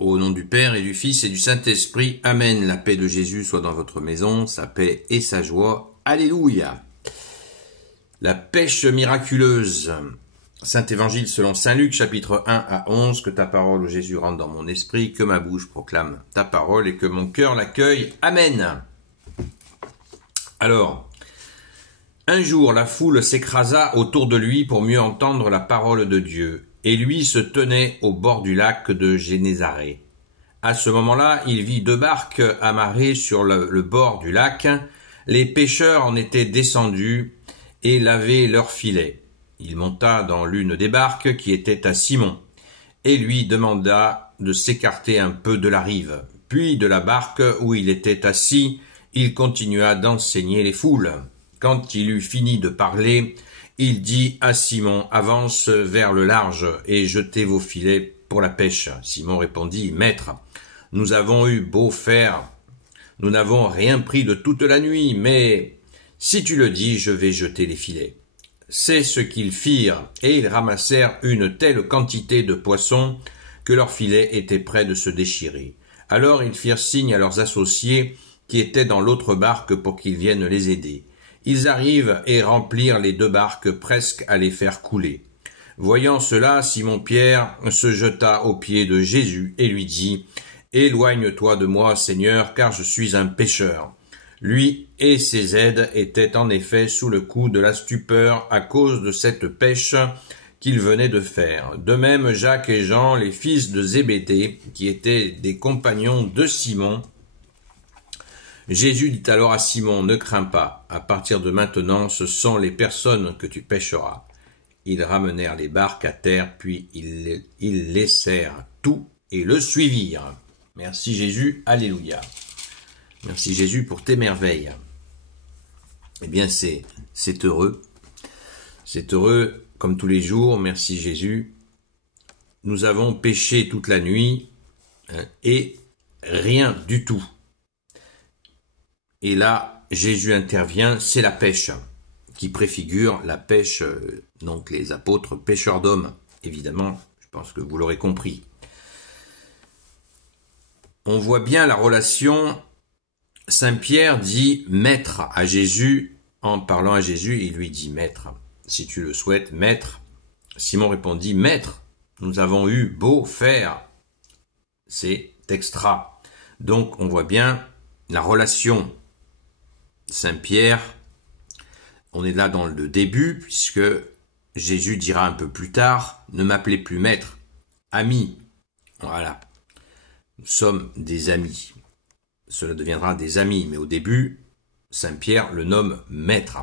Au nom du Père et du Fils et du Saint-Esprit, Amen. La paix de Jésus soit dans votre maison, sa paix et sa joie. Alléluia. La pêche miraculeuse. Saint Évangile selon Saint Luc, chapitre 1 à 11. Que ta parole, ô Jésus, rentre dans mon esprit, que ma bouche proclame ta parole et que mon cœur l'accueille. Amen. Alors, un jour, la foule s'écrasa autour de lui pour mieux entendre la parole de Dieu. Et lui se tenait au bord du lac de Génézareth. À ce moment-là, il vit deux barques amarrées sur le bord du lac. Les pêcheurs en étaient descendus et lavaient leurs filets. Il monta dans l'une des barques qui était à Simon et lui demanda de s'écarter un peu de la rive. Puis de la barque où il était assis, il continua d'enseigner les foules. Quand il eut fini de parler, il dit à Simon, « Avance vers le large et jetez vos filets pour la pêche. » Simon répondit, « Maître, nous avons eu beau faire, nous n'avons rien pris de toute la nuit, mais si tu le dis, je vais jeter les filets. » C'est ce qu'ils firent, et ils ramassèrent une telle quantité de poissons que leurs filets étaient près de se déchirer. Alors ils firent signe à leurs associés qui étaient dans l'autre barque pour qu'ils viennent les aider. Ils arrivent et remplirent les deux barques presque à les faire couler. Voyant cela, Simon-Pierre se jeta aux pieds de Jésus et lui dit, « Éloigne-toi de moi, Seigneur, car je suis un pécheur. » Lui et ses aides étaient en effet sous le coup de la stupeur à cause de cette pêche qu'ils venaient de faire. De même, Jacques et Jean, les fils de Zébédée, qui étaient des compagnons de Simon. Jésus dit alors à Simon, « Ne crains pas, à partir de maintenant, ce sont les personnes que tu pêcheras. » Ils ramenèrent les barques à terre, puis ils laissèrent tout et le suivirent. Merci Jésus, alléluia. Merci Jésus pour tes merveilles. Eh bien c'est heureux, comme tous les jours, merci Jésus. Nous avons pêché toute la nuit et rien du tout. Et là, Jésus intervient, c'est la pêche, qui préfigure la pêche, donc les apôtres pêcheurs d'hommes, évidemment, je pense que vous l'aurez compris. On voit bien la relation, Saint Pierre dit « Maître » à Jésus, en parlant à Jésus, il lui dit « Maître, si tu le souhaites, Maître ». Simon répondit « Maître, nous avons eu beau faire ». C'est extra. Donc on voit bien la relation Saint-Pierre, on est là dans le début, puisque Jésus dira un peu plus tard, ne m'appelez plus maître, ami. Voilà, nous sommes des amis. Cela deviendra des amis, mais au début, Saint-Pierre le nomme maître.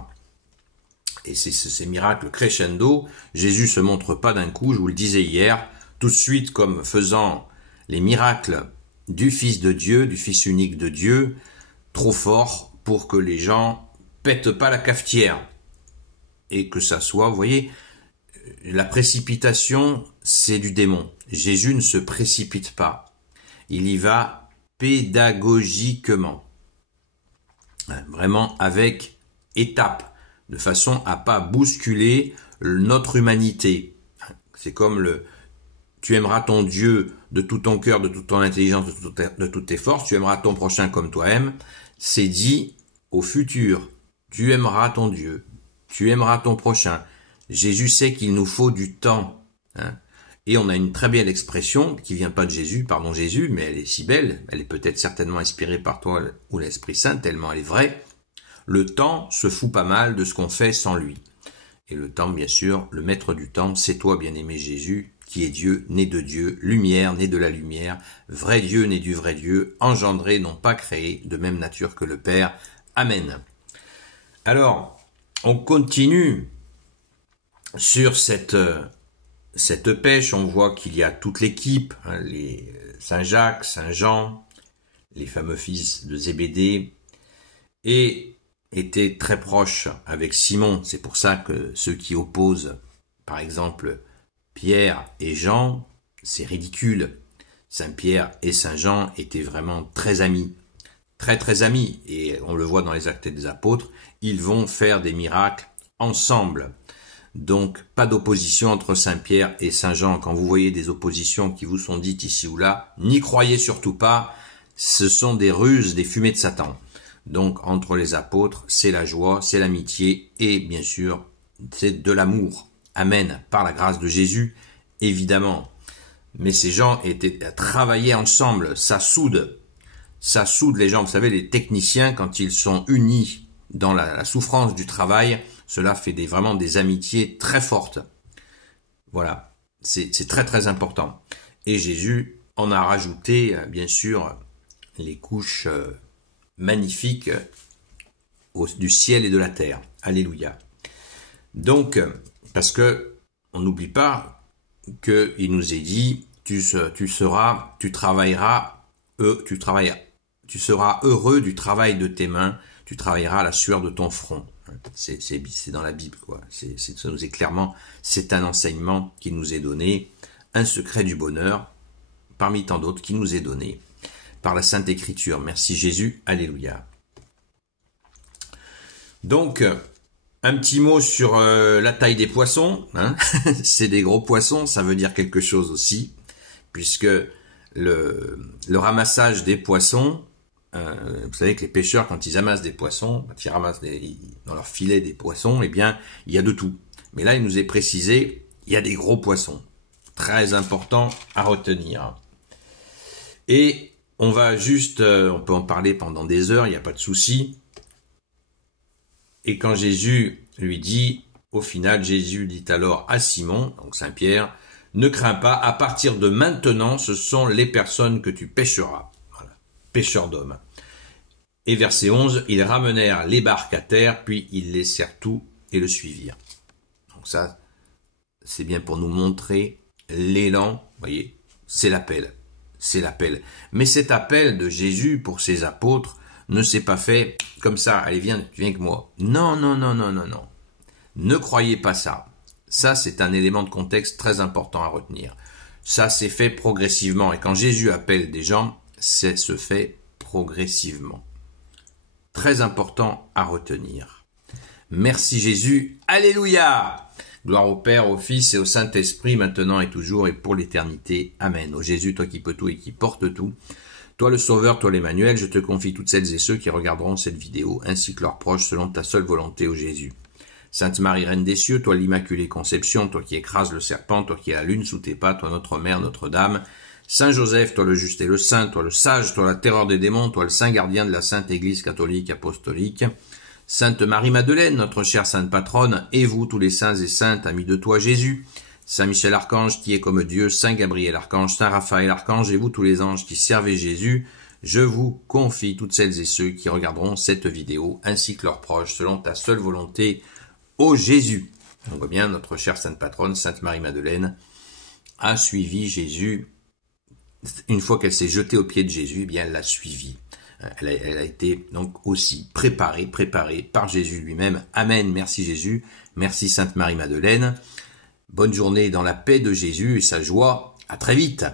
Et c'est ces miracles crescendo, Jésus se montre pas d'un coup, je vous le disais hier, tout de suite comme faisant les miracles du Fils de Dieu, du Fils unique de Dieu, trop fort pour que les gens pètent pas la cafetière. Et que ça soit, vous voyez, la précipitation, c'est du démon. Jésus ne se précipite pas. Il y va pédagogiquement. Vraiment avec étapes, de façon à pas bousculer notre humanité. C'est comme tu aimeras ton Dieu de tout ton cœur, de toute ton intelligence, de toutes tes forces, tu aimeras ton prochain comme toi-même. C'est dit au futur, tu aimeras ton Dieu, tu aimeras ton prochain. Jésus sait qu'il nous faut du temps. Et on a une très belle expression qui vient pas de Jésus, pardon Jésus, mais elle est si belle, elle est peut-être certainement inspirée par toi ou l'Esprit Saint, tellement elle est vraie. Le temps se fout pas mal de ce qu'on fait sans lui. Et le temps, bien sûr, le maître du temps, c'est toi, bien-aimé Jésus, qui est Dieu, né de Dieu, lumière, né de la lumière, vrai Dieu, né du vrai Dieu, engendré, non pas créé, de même nature que le Père. Amen. Alors, on continue sur cette pêche, on voit qu'il y a toute l'équipe, les Saint Jacques, Saint Jean, les fameux fils de Zébédée, et étaient très proches avec Simon. C'est pour ça que ceux qui opposent, par exemple, Pierre et Jean, c'est ridicule. Saint Pierre et Saint Jean étaient vraiment très amis, très amis, et on le voit dans les Actes des Apôtres, ils vont faire des miracles ensemble. Donc, pas d'opposition entre Saint Pierre et Saint Jean. Quand vous voyez des oppositions qui vous sont dites ici ou là, n'y croyez surtout pas. Ce sont des ruses, des fumées de Satan. Donc, entre les apôtres, c'est la joie, c'est l'amitié et bien sûr, c'est de l'amour. Amen. Par la grâce de Jésus, évidemment. Mais ces gens travaillaient ensemble, ça soude les gens. Vous savez, les techniciens, quand ils sont unis dans la souffrance du travail, cela fait vraiment des amitiés très fortes. Voilà, c'est très très important. Et Jésus en a rajouté, bien sûr, les couches magnifiques du ciel et de la terre. Alléluia. Donc, parce que on n'oublie pas qu'il nous est dit, tu seras heureux du travail de tes mains, tu travailleras à la sueur de ton front. C'est dans la Bible, quoi. Ça nous est clairement, c'est un enseignement qui nous est donné, un secret du bonheur, parmi tant d'autres, qui nous est donné par la Sainte Écriture. Merci Jésus, alléluia. Donc, un petit mot sur la taille des poissons. Hein. C'est des gros poissons, ça veut dire quelque chose aussi, puisque le ramassage des poissons, vous savez que les pêcheurs, quand ils amassent des poissons, quand ils ramassent dans leur filet des poissons, eh bien, il y a de tout. Mais là, il nous est précisé, il y a des gros poissons. Très important à retenir. Et on va juste, on peut en parler pendant des heures, il n'y a pas de souci. Et quand Jésus lui dit, au final, Jésus dit alors à Simon, donc Saint Pierre, ne crains pas, à partir de maintenant, ce sont les personnes que tu pêcheras. Voilà, pêcheurs d'hommes. Et verset 11, ils ramenèrent les barques à terre, puis ils laissèrent tout et le suivirent. Donc ça, c'est bien pour nous montrer l'élan, vous voyez, c'est l'appel. C'est l'appel. Mais cet appel de Jésus pour ses apôtres ne s'est pas fait comme ça. Allez, viens avec moi. Non. Ne croyez pas ça. Ça, c'est un élément de contexte très important à retenir. Ça s'est fait progressivement. Et quand Jésus appelle des gens, ça se fait progressivement. Très important à retenir. Merci Jésus. Alléluia! Gloire au Père, au Fils et au Saint-Esprit, maintenant et toujours et pour l'éternité. Amen. Ô Jésus, toi qui peux tout et qui portes tout, toi le Sauveur, toi l'Emmanuel, je te confie toutes celles et ceux qui regarderont cette vidéo, ainsi que leurs proches, selon ta seule volonté, ô Jésus. Sainte Marie, Reine des cieux, toi l'Immaculée Conception, toi qui écrases le serpent, toi qui as la lune sous tes pas, toi notre Mère, Notre-Dame. Saint Joseph, toi le juste et le saint, toi le sage, toi la terreur des démons, toi le saint gardien de la Sainte Église catholique apostolique. Sainte Marie-Madeleine, notre chère sainte patronne, et vous, tous les saints et saintes, amis de toi, Jésus, Saint Michel Archange, qui est comme Dieu, Saint Gabriel Archange, Saint Raphaël Archange, et vous, tous les anges qui servez Jésus, je vous confie toutes celles et ceux qui regarderont cette vidéo, ainsi que leurs proches, selon ta seule volonté, ô Jésus. On voit bien, notre chère sainte patronne, Sainte Marie-Madeleine, a suivi Jésus. Une fois qu'elle s'est jetée aux pieds de Jésus, eh bien, elle l'a suivi. Elle a été donc aussi préparée par Jésus lui-même. Amen. Merci Jésus. Merci Sainte Marie-Madeleine. Bonne journée dans la paix de Jésus et sa joie. À très vite.